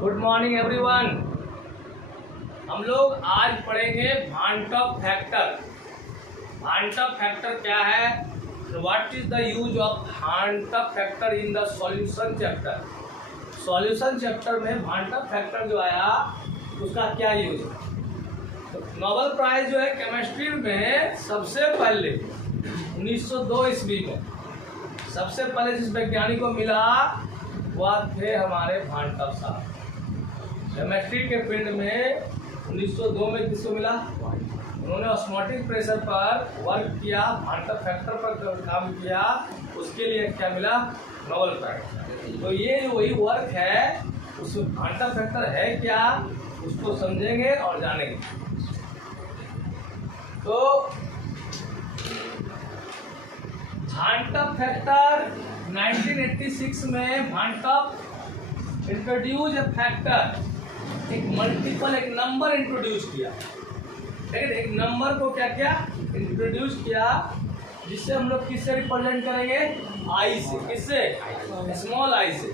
Good morning everyone. हम लोग आज पढ़ेंगे भांटॉप फैक्टर। भांटॉप फैक्टर क्या है, what is the use of van't Hoff factor in the solution chapter. Solution chapter में भांटॉप फैक्टर जो आया उसका क्या यूज है। तो नोबेल प्राइज जो है केमिस्ट्री में सबसे पहले 1902 ईस्वी में सबसे पहले जिस वैज्ञानिक को मिला वह थे हमारे भांटॉप साहब। केमिस्ट्री के फील्ड में 1902 में किसको मिला, उन्होंने ऑस्मोटिक प्रेशर पर वर्क किया, भांटॉप फैक्टर पर काम किया, उसके लिए क्या मिला, नोबेल प्राइज। तो ये वही वर्क है, उसमें भांटॉप फैक्टर है क्या उसको समझेंगे और जानेंगे। तो भांटॉप फैक्टर 1986 में भांटॉप इंट्रोड्यूस ए फैक्टर, एक मल्टीपल एक नंबर इंट्रोड्यूस किया। लेकिन एक नंबर को क्या किया, इंट्रोड्यूस किया, जिससे हम लोग किससे रिप्रेजेंट करेंगे, आई से। किससे, स्मॉल आई से।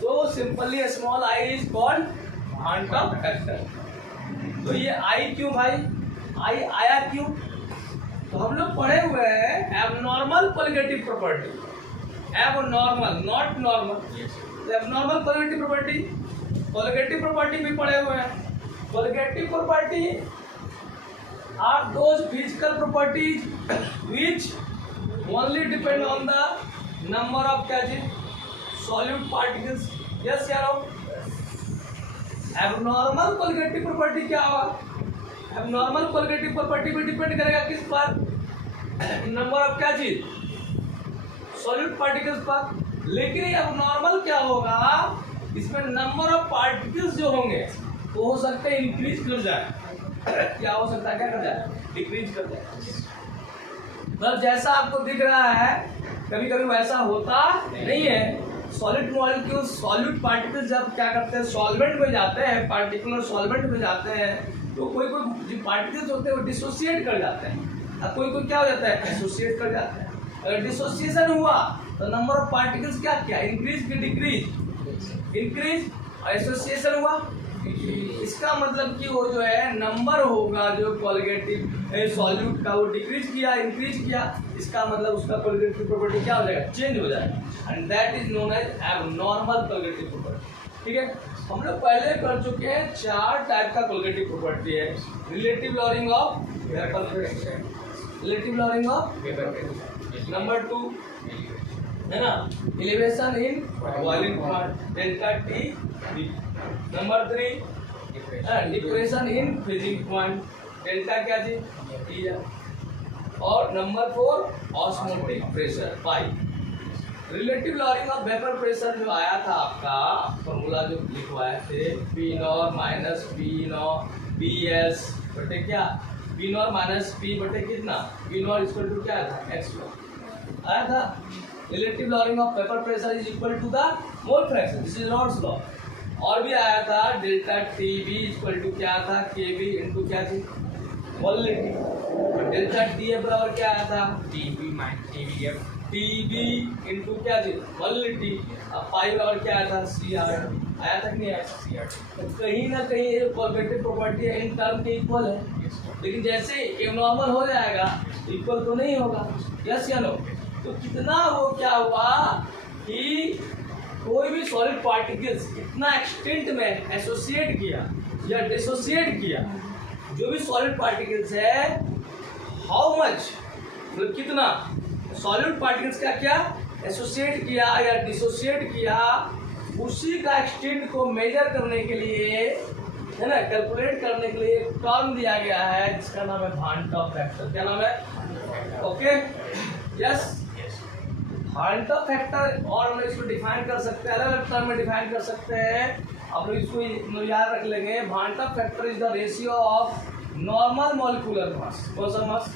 तो simply small i is called van't Hoff factor. तो ये आई क्यों भाई, आई आया क्यों, तो हम लोग पढ़े हुए हैं abnormal colligative property, abnormal not normal. Abnormal colligative property, colligative property भी पढ़े हुए हैं। Colligative property are those physical properties which only depend on the number of क्या चीज, सॉल्यूट पार्टिकल्स। यस या नो। एबनॉर्मल कोलिगेटिव प्रॉपर्टी क्या होगा, abnormal colligative property भी डिपेंड करेगा किस पर, नंबर ऑफ क्या चीज, सॉल्यूट पार्टिकल्स पर। लेकिन ये एबनॉर्मल क्या होगा, इसमें नंबर ऑफ पार्टिकल्स जो होंगे वो हो सकते हैं इंक्रीज कर जाए, क्या हो सकता है, क्या कर जाए, डिक्रीज कर जाए। मतलब जैसा आपको दिख रहा है कभी कभी वैसा होता नहीं है। सॉलिड मॉलिक्यूल, सॉल्यूट पार्टिकल्स जब क्या करते हैं, सॉल्वेंट में जाते हैं, पार्टिकुलर सॉल्वेंट में जाते हैं, तो कोई कोई जो पार्टिकल्स होते हैं वो डिसोसिएट कर जाते हैं, और कोई कोई क्या हो जाता है, एसोसिएट कर जाते हैं। अगर डिसोसिएशन हुआ तो नंबर ऑफ पार्टिकल्स क्या क्या, इंक्रीज की डिक्रीज, इंक्रीज। और एसोसिएशन हुआ, इसका मतलब कि वो जो है नंबर होगा जो कोलिगेटिव सॉल्यूट का, वो डिक्रीज किया, इंक्रीज किया, इसका मतलब उसका कोलिगेटिव प्रॉपर्टी क्या हो जाएगा, चेंज हो जाएगा। And that is known as abnormal colligative property. ठीक है, हम लोग पहले कर चुके हैं 4 टाइप का कोलिगेटिव प्रॉपर्टी है। Relative lowering of vapour pressure, relative lowering of vapour pressure. Number 2 है ना, elevation in boiling point, delta T. Number 3 depression in freezing point, delta क्या चीज, टी है। और number 4 osmotic pressure, pi. Relative lowering of vapour pressure जो आया था आपका फॉर्मूला जो लिखवाए थे, P nor minus P nor P S बटे क्या, पी नॉर माइनस पी बटे कितना, पी नॉर इक्वल टू क्या था, एक्स आया था। Relative lowering of vapour pressure is equal to the mole fraction, this is Raoult's law. और भी आया था delta T B equal to क्या था, के बी इंटू क्या थी, वॉलिटी। डेल्टा टी ए बराबर क्या आया था, T B minus T B F, T B into क्या थी, वॉलिटी। अब पाई बराबर क्या आया था, सी आर। आया था कि नहीं आया, सी आर। तो कहीं ना कहीं ये कोलिगेटिव प्रॉपर्टी है इन टर्म के इक्वल है, लेकिन जैसे एबनॉर्मल हो जाएगा इक्वल तो नहीं होगा। यस या नो। तो कितना वो क्या हुआ कि कोई भी सॉलिड पार्टिकल्स कितना एक्सटेंट में एसोसिएट किया या डिसोसिएट किया, जो भी सॉलिड पार्टिकल्स है, हाउ मच, मतलब कितना सॉलिड पार्टिकल्स का क्या एसोसिएट किया या डिसोसिएट किया, उसी का एक्सटेंट को मेजर करने के लिए, है ना, कैलकुलेट करने के लिए टर्म दिया गया है जिसका नाम है भांटॉप फैक्टर। क्या नाम है, ओके, यस। भांटॉप फैक्टर और हम लोग इसको डिफाइन कर सकते हैं, अलग अलग टर्म में डिफाइन कर सकते हैं। आप लोग इसको याद रख लेंगे, van't Hoff factor is the ratio of normal molecular mass, कौन सा मास,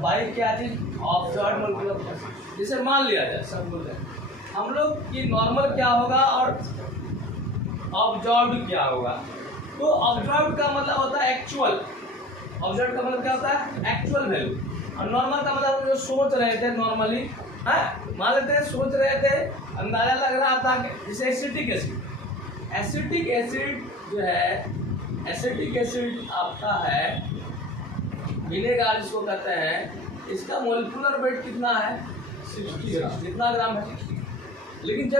बाई क्या चीज, ऑब्जर्व्ड मॉलिक्यूलर मास। जिसे मान लिया जाए, सब बोलते हैं हम लोग कि नॉर्मल क्या होगा और ऑब्जर्व्ड क्या होगा। तो ऑब्जर्व्ड का मतलब होता है एक्चुअल, ऑब्जर्व्ड का मतलब क्या होता है, एक्चुअल वैल्यू। और नॉर्मल का मतलब जो सोच रहे थे नॉर्मली, हाँ मान लेते हैं सोच रहे थे, अंदाजा लग रहा था कि जैसे एसिटिक एसिड, एसिटिक एसिड जो है, एसिटिक एसिड आपका है विनेगार जिसको कहते हैं, इसका मोलिकुलर वेट कितना है 60 ग्राम। कितना ग्राम है? लेकिन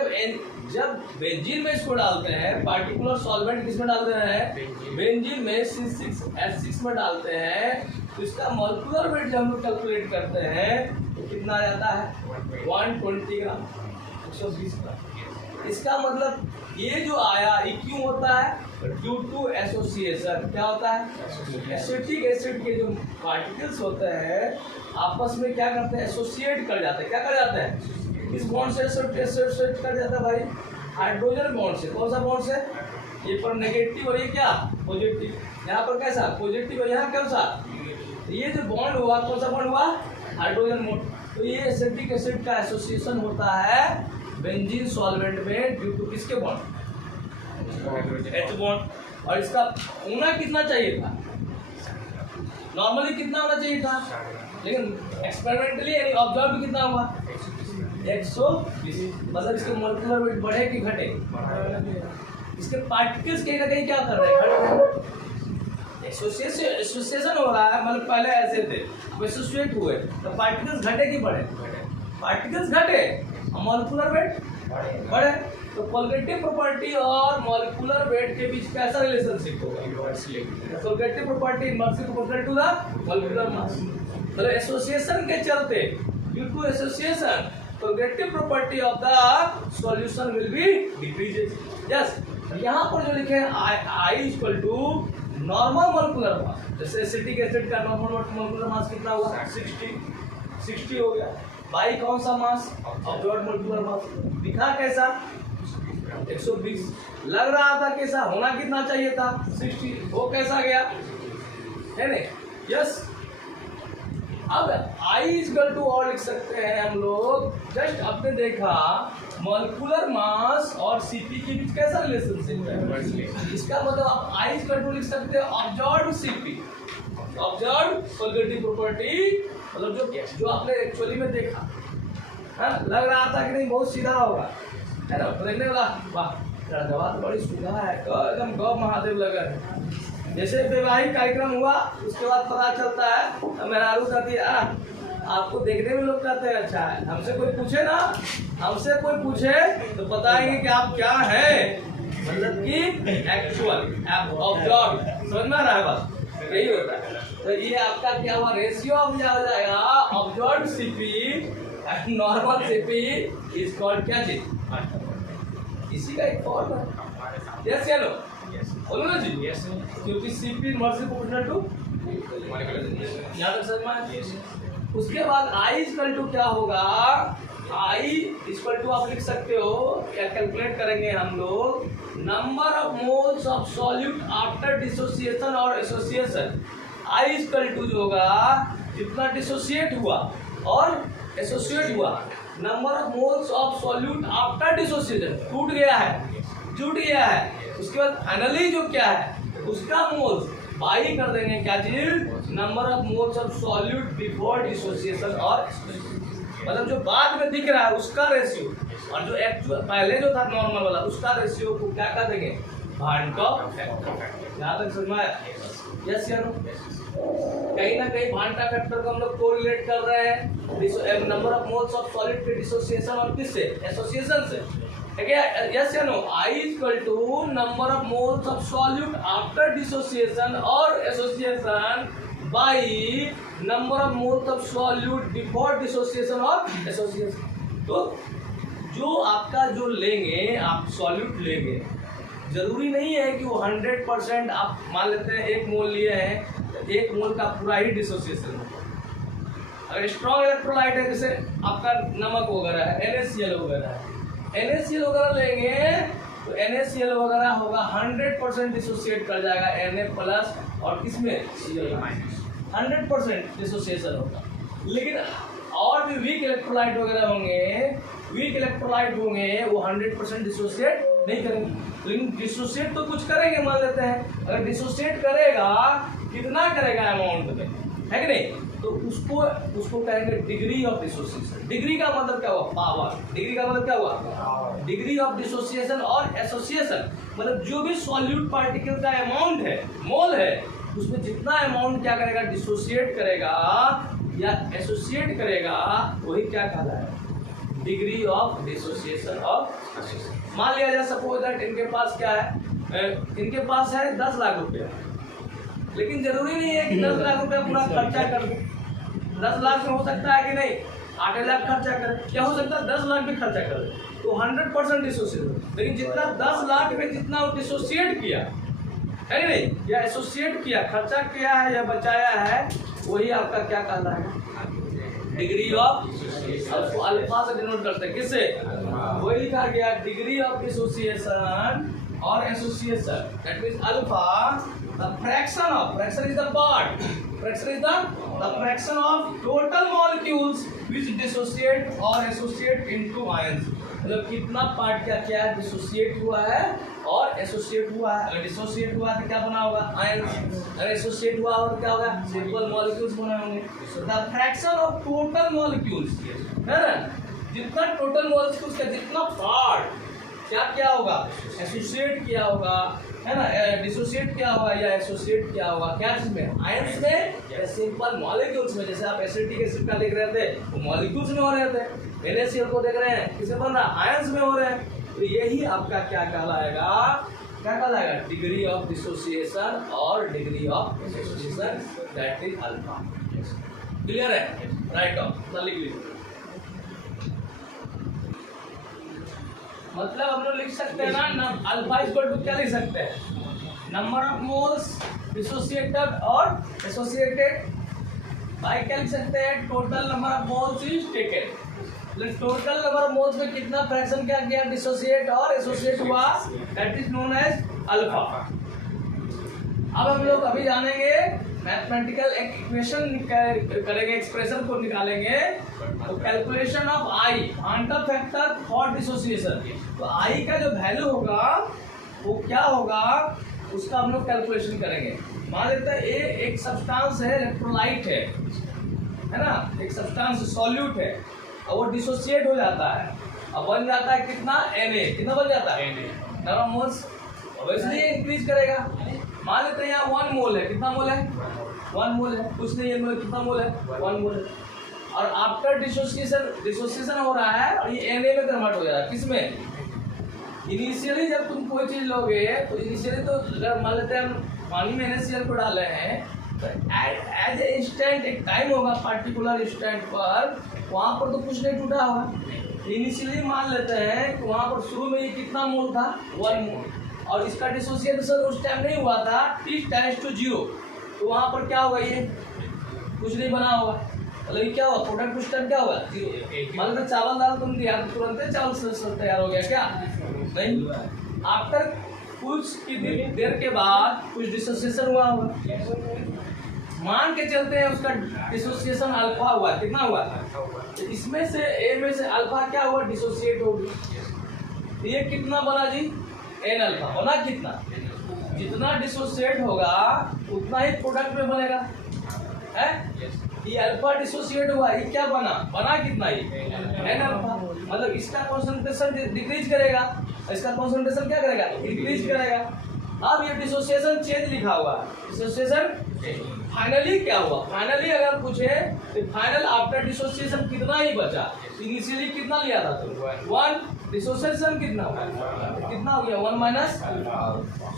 जब बेंजीन में इसको डालते हैं, पार्टिकुलर सॉल्वेंट किसमें डालते हैं, बेंजीन में C6H6 में डालते हैं, तो इसका मोलिकुलर वेट जब हम लोग कैलकुलेट करते हैं तो कितना आ जाता है 120 ग्राम, 120 ग्राम। इसका मतलब ये जो आया ये क्यों होता है? Due to association. क्या होता है? एसिटिक एसिड के जो पार्टिकल्स होते हैं आपस में क्या करते हैं, एसोसिएट कर जाते हैं। क्या कर जाते हैं? किस बॉन्ड से एसोसिएट कर जाता है भाई? हाइड्रोजन बॉन्ड से। कौन सा बॉन्ड से? ये पर नेगेटिव और ये क्या पॉजिटिव। यहाँ पर कैसा पॉजिटिव और यहाँ कौन सा? ये जो बॉन्ड हुआ कौन सा बॉन्ड हुआ? Hydrogen bond. तो ये एसिटिक एसिड का एसोसिएशन होता है बेंजीन सॉल्वेंट में ड्यू टू किसके बॉन्ड? H bond. और इसका होना कितना चाहिए था? नॉर्मली कितना होना चाहिए था, लेकिन एक्सपेरिमेंटली यानी ऑब्जर्व कितना हुआ 120। मतलब इसके मोलिकुलर वेट बढ़े कि घटे? इसके पार्टिकल्स कहीं ना कहीं क्या कर रहे हैं, एसोसिएशन हो रहा है। मतलब पहले ऐसे थे, अब एसोसिएट हुए तो पार्टिकल्स घटे कि बढ़े? पार्टिकल्स घटे और मोलिकुलर वेट बढ़े। तो कोलिगेटिव प्रॉपर्टी और मॉलिक्यूलर वेट के बीच कैसा रिलेशनशिप होगा? Colligative property inversely proportional to the molecular mass. मतलब एसोसिएशन के चलते, due to association, colligative property of the solution will be decreases. Yes, यहाँ पर जो लिखे हैं I equal to normal molecular mass. जैसे एसिटिक एसिड का नॉर्मल मॉलिक्यूलर मास कितना हुआ? 60 हो गया। बाई कौन सा मास? Observed molecular mass. दिखा कैसा? 120। लग रहा था कैसा? होना कितना चाहिए था? 60। वो कैसा गया है नहीं? यस। अब I इक्वल टू और लिख सकते हैं हम लोग। जस्ट आपने देखा मॉलिक्यूलर मास और Cp के बीच कैसा रिलेशनशिप है। इसका मतलब आप I इक्वल टू लिख सकते हैं observed Cp, observed colligative property. मतलब जो आपने एक्चुअली में देखा है, लग रहा था कि नहीं बहुत सीधा होगा, है ना? देखने वाला वाह जवाब बड़ी सुधा है, एकदम गौ महादेव लगा है। जैसे वैवाहिक कार्यक्रम हुआ उसके बाद पता चलता है, मेरा आरू कहती है आपको देखने में लोग कहते हैं अच्छा है, हमसे कोई पूछे ना, हमसे कोई पूछे तो बताएंगे कि आप क्या है, मतलब कि एक्चुअल ऑब्जर्व। समझ में आ रहा है बात? यही होता है। तो ये आपका क्या हुआ? रेशियो ऑफ जाएगा observed Cp and normal Cp is called क्या चीज? इसी का एक फॉर्म है। यस या नो? बोलो ना जी। यस। क्योंकि Cp इनवर्सली प्रोपोर्शनल टू यहाँ तक समझ में आया? उसके बाद I इक्वल टू क्या होगा? I इक्वल टू आप लिख सकते हो, क्या कैलकुलेट करेंगे हम लोग? Number of moles of solute after dissociation और एसोसिएशन। I इक्वल टू जो होगा जितना डिसोसिएट हुआ और एसोसिएट हुआ, number of moles of solute after dissociation टूट गया है, जुट गया है, उसके बाद फाइनली जो क्या है उसका मोल्स बाई कर देंगे क्या चीज? Number of moles of solute before dissociation और मतलब जो बाद में दिख रहा है उसका रेशियो, और जो एक्चुअल पहले जो था नॉर्मल वाला उसका रेशियो को क्या कर देंगे? भांटा फैक्टर। यहाँ तक समझ में आया? यस या नो? कहीं ना कहीं भांटा फैक्टर को हम लोग कोरिलेट कर रहे हैं number of moles of solid के डिसोसिएशन और किससे? एसोसिएशन से। ठीक है? यस या no? I equal to number of moles of solute after dissociation और association by number of moles of solute before dissociation और एसोसिएशन। तो जो आपका जो लेंगे आप सॉल्यूट लेंगे, जरूरी नहीं है कि वो 100% आप मान लेते हैं 1 मोल लिए हैं, 1 मोल का पूरा ही डिसोसिएशन होगा। अगर स्ट्रॉन्ग इलेक्ट्रोलाइट है जैसे आपका नमक वगैरह है, NaCl वगैरह है, NaCl वगैरह लेंगे तो NaCl वगैरह होगा 100% डिसोसिएट कर जाएगा Na प्लस और किसमें Cl माइनस, 100% डिसोसिएशन होगा। लेकिन और भी वीक इलेक्ट्रोलाइट वगैरह होंगे, वीक इलेक्ट्रोलाइट होंगे वो 100% डिसोसिएट नहीं करेंगे। लेकिन डिसोसिएट तो कुछ करेंगे मान लेते हैं। अगर डिसोसिएट करेगा कितना करेगा अमाउंट में, है कि नहीं? तो उसको कहेंगे डिग्री ऑफ डिसोसिएशन। डिग्री का मतलब क्या हुआ? पावर। डिग्री का मतलब क्या हुआ? डिग्री ऑफ डिसोसिएशन और एसोसिएशन। मतलब जो भी सॉल्यूट पार्टिकल का अमाउंट है, मोल है, उसमें जितना अमाउंट क्या करेगा, डिसोसिएट करेगा या एसोसिएट करेगा, वही क्या कहलाएगा, डिग्री ऑफ डिसोसिएशन ऑफ। मान लिया जाए सपोज दैट इनके पास क्या है, इनके पास है 10 लाख रुपया, लेकिन जरूरी नहीं है कि 10 लाख रुपया पूरा खर्चा कर दे। 10 लाख में हो सकता है कि नहीं 8 लाख खर्चा करे, क्या हो सकता है 10 लाख भी खर्चा कर दे, तो 100% डिसोसिएट। लेकिन जितना 10 लाख में जितना डिसोसिएट किया है कि नहीं, या एसोसिएट किया, खर्चा किया है या बचाया है, वही आपका क्या कहता है, डिग्री ऑफ। अल्फा से डिनोट करते हैं किससे, वही लिखा गया डिग्री ऑफ डिसोसिएशन और association. That means alpha the fraction is the part, fraction is the fraction of total molecules which dissociate or associate into ions। मतलब कितना पार्ट क्या है, डिसोसिएट हुआ है और एसोसिएट हुआ है। अगर डिसोसिएट हुआ तो क्या बना होगा, आयंस। अगर एसोसिएट हुआ और क्या होगा, सिंपल मॉलिक्यूल्स बने होंगे। The fraction of total molecules है ना, जितना टोटल मॉलिक्यूल्स का जितना पार्ट क्या होगा, एसोसिएट किया होगा, है ना, डिसोसिएट किया होगा या एसोसिएट किया होगा, क्या चीज में, आयंस में या सिंपल मॉलिक्यूल्स में। जैसे आप एसिटिक एसिड का लिख रहे थे, वो मॉलिक्यूल्स में हो रहे थे। NaCl को देख रहे हैं, किसे बन रहा, आयंस में हो रहे हैं। तो यही आपका क्या कहलाएगा, डिग्री ऑफ डिसोसिएशन और degree of association, that is alpha. Clear है, राइट ऑफ लिख लीजिए। मतलब हम लोग लिख सकते हैं ना, अल्फा इक्वल टू क्या लिख सकते हैं, नंबर ऑफ मोल्स डिसोसिएटेड और एसोसिएटेड बाय क्या लिख सकते हैं, total number of moles is taken. Total number of moles में कितना फ्रैक्शन क्या किया, डिसोसिएट और एसोसिएट हुआ, that is known as alpha. अब हम लोग अभी जानेंगे मैथमेटिकल इक्वेशन करेंगे, एक्सप्रेशन को निकालेंगे। तो calculation of I, quantum factor for dissociation. तो आई का जो वैल्यू होगा वो क्या होगा, उसका हम लोग कैलकुलेशन करेंगे। मान लेते हैं ए एक सब्सटेंस है, इलेक्ट्रोलाइट है ना, एक सब्सटेंस सॉल्यूट है और वो डिसोसिएट हो जाता है, अब बन जाता है कितना, Na। कितना बन जाता है, number of moles, obviously increase करेगा। मान लेते हैं यहाँ 1 मोल है, कितना मोल है, 1 मोल है, कुछ नहीं है, कितना मोल है, 1 मोल है। और आफ्टर डिसोसिएशन हो रहा है और ये Na में कन्वर्ट हो जा रहा है, किसमें, इनिशियली जब तुम कोई चीज लोगे तो इनिशियली तो अगर मान लेते हैं हम पानी में NaCl को डाले हैं, तो एज ए इंस्टेंट एक टाइम होगा, पार्टिकुलर इंस्टेंट पर वहाँ पर तो कुछ नहीं टूटा होगा। इनिशियली मान लेते हैं कि वहाँ पर शुरू में ये कितना मोल था, 1 मोल, और इसका डिसोसिएशन उस टाइम नहीं हुआ था, t टेंड्स टू 0, तो वहाँ पर क्या होगा, ये कुछ नहीं बना होगा। मतलब क्या हुआ, प्रोडक्ट उस टाइम क्या होगा, 0। मान लो चावल दाल तुम दिया तो तुरंत चावल तैयार हो गया, क्या नहीं, आफ्टर कुछ देर के बाद कुछ डिसोसिएशन हुआ होगा। मान के चलते हैं उसका डिसोसिएशन अल्फा हुआ, कितना हुआ, तो इसमें से ए में से अल्फा क्या हुआ, डिसोसिएट हो गई। ये कितना बना जी, एन अल्फा बना, कितना, जितना डिसोसिएट होगा उतना ही प्रोडक्ट में बनेगा, है। ये अल्फा डिसोसिएट हुआ, ये क्या बना कितना ही, एन अल्फा। मतलब इसका कॉन्सेंट्रेशन डिक्रीज करेगा, इसका कॉन्सेंट्रेशन क्या करेगा, इंक्रीज करेगा। अब ये डिसोसिएशन चेंज लिखा हुआ है, डिसोसिएशन फाइनली क्या हुआ, फाइनली अगर पूछे तो फाइनल आफ्टर डिसोसिएशन कितना ही बचा, इनिशियली कितना लिया था तो 1, डिसोसिएशन कितना हो गया 1 माइनस,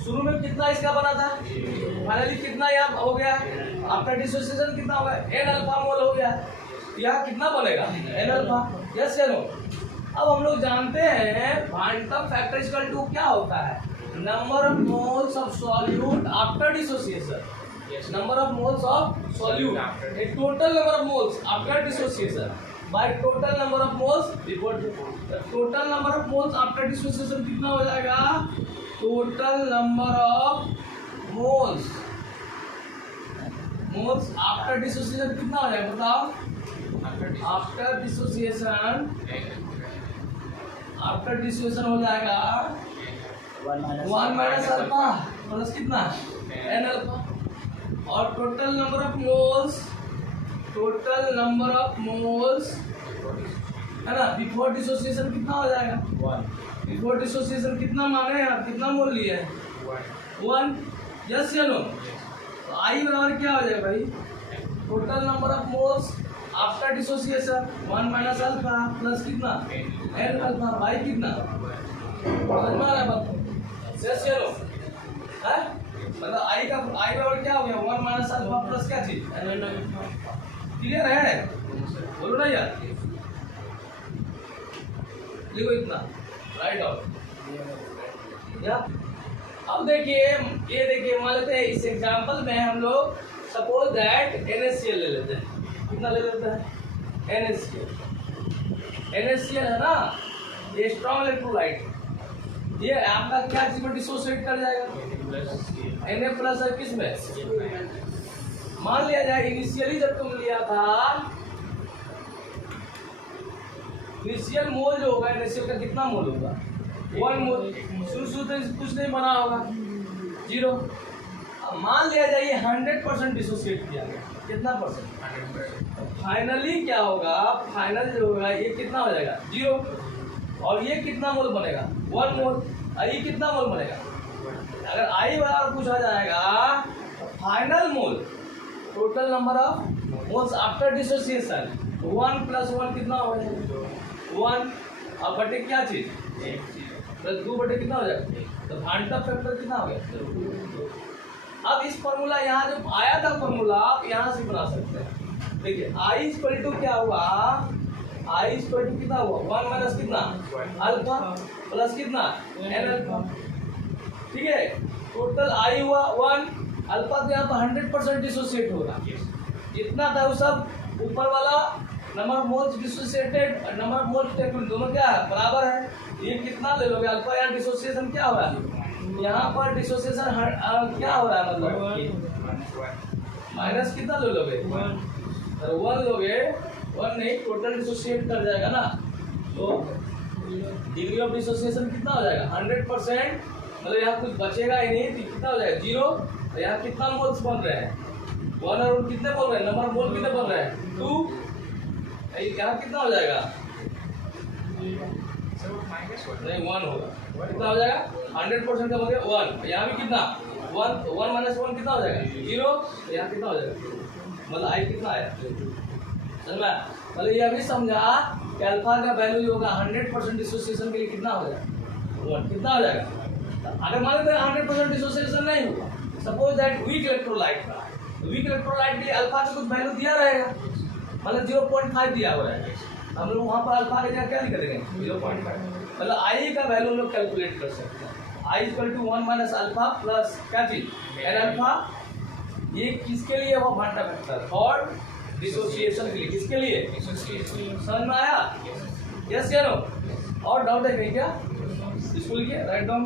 शुरू में कितना इसका बना था, फाइनली कितना यहाँ हो गया, आफ्टर डिसोसिएशन कितना हो गया, एन अल्फा मोल हो गया। यहाँ कितना बनेगा, एन अल्फा, यस या नो। अब हम लोग जानते हैं क्वांटम फैक्टर इक्वल टू क्या होता है, number of moles of solute after dissociation, number of moles of solute, a total number of moles after dissociation by total number of moles before the total number of moles after dissociation कितना हो जाएगा, total number of moles after dissociation कितना हो जाएगा बताओ, after dissociation हो जाएगा 1 minus alpha plus कितना एन अल्फा, और टोटल नंबर ऑफ मोल्स है ना बिफोर डिसोसिएशन कितना हो जाएगा, बिफोर डिसोसिएशन कितना माने आप, कितना मोल लिया है? 1। यस या नो? तो आई बराबर क्या हो जाएगा भाई? Total number of moles after dissociation 1 minus alpha plus कितना एन अल्फा बाई कितना, समझ में आ रहा है बात? यस या नो? है मतलब आई बराबर क्या हो गया? 1 माइनस अल्फा प्लस क्या चीज? क्लियर है? बोलो ना यार, लिखो इतना, राइट आउट या। अब देखिए, ये देखिए, मान लेते हैं इस एग्जांपल में हम लोग सपोज दैट NaCl ले लेते हैं। कितना ले लेते हैं? NaCl है ना, ये स्ट्रॉन्ग इलेक्ट्रोलाइट, ये आपका क्या चीज में डिसोसिएट कर जाएगा? Na प्लस है किस में? मान लिया जाए इनिशियली जब तुम लिया था, इनिशियल मोल जो होगा NaCl का कितना मोल होगा? 1 मोल। शुरू तो कुछ नहीं बना होगा, 0। अब मान लिया जाए 100% डिसोसिएट किया गया, कितना परसेंट? 100%। फाइनली क्या होगा? फाइनल जो होगा ये कितना हो जाएगा? 0। और ये कितना मोल बनेगा? 1 मोल। आई कितना मोल बनेगा? अगर आई बराबर पूछा जाएगा तो final mole, total number of moles after dissociation 1 plus 1 कितना हो जाएगा? 1। अब बटे क्या चीज? प्लस 2 बटे कितना हो जाएगा? तो भांटा फैक्टर कितना हो गया? अब इस फॉर्मूला यहाँ जो आया था फॉर्मूला, आप यहाँ से बना सकते हैं। देखिए आई इक्वल टू क्या हुआ? आई इक्वल टू कितना हुआ? 1 माइनस कितना अल्फा प्लस कितना एन अल्फा, ठीक है। टोटल आई हुआ 1, अल्फा तो यहाँ पर 100% डिसोसिएट होगा, जितना था वो सब ऊपर वाला नंबर ऑफ मोल्स डिसोसिएटेड और नंबर ऑफ मोल्स टेबल दोनों क्या है? बराबर है। ये कितना ले लोगे? अल्फा या डिसोसिएशन क्या हो रहा है यहाँ पर? डिसोसिएशन क्या हो रहा है मतलब माइनस कितना ले लोगे? 1 लोगे, 1 नहीं, टोटल डिसोसिएट कर जाएगा ना, तो डिग्री ऑफ डिसोसिएशन कितना हो जाएगा? 100%। मतलब यहाँ कुछ बचेगा ही नहीं, तो कितना हो जाएगा? 0। और यहाँ कितना मोल्स बन रहे हैं? 1 और कितने बोल रहे हैं? नंबर मोल कितने बन रहे हैं? 2। यहाँ कितना हो जाएगा? नहीं 1 होगा, कितना हो जाएगा? 100% का मतलब 1। यहाँ भी कितना? 1 माइनस 1 कितना हो जाएगा? 0। यहाँ कितना हो जाएगा? मतलब आई कितना आया? समझ में? मतलब ये अभी समझा कि अल्फा का वैल्यू जो होगा 100% डिसोसिएशन के लिए कितना हो जाएगा? 1। कितना हो जाएगा? अगर मान लेते हैं 100% डिसोसिएशन नहीं हुआ, सपोज दैट वीक इलेक्ट्रोलाइट का, वीक इलेक्ट्रोलाइट के लिए अल्फा का कुछ वैल्यू दिया रहेगा, मतलब 0.5 दिया हुआ है, हम लोग वहाँ पर अल्फा के क्या लिख देंगे? 0.5। मतलब आई का वैल्यू हम लोग कैलकुलेट कर सकते हैं। I equal to 1 minus alpha plus क्या चीज? N alpha. ये किसके लिए? वो भांटा फैक्टर और डिसोसिएशन के लिए। किसके लिए? समझ में आया? यस या नो? और डाउट है कहीं क्या? इसको लिखिए, राइट डाउन।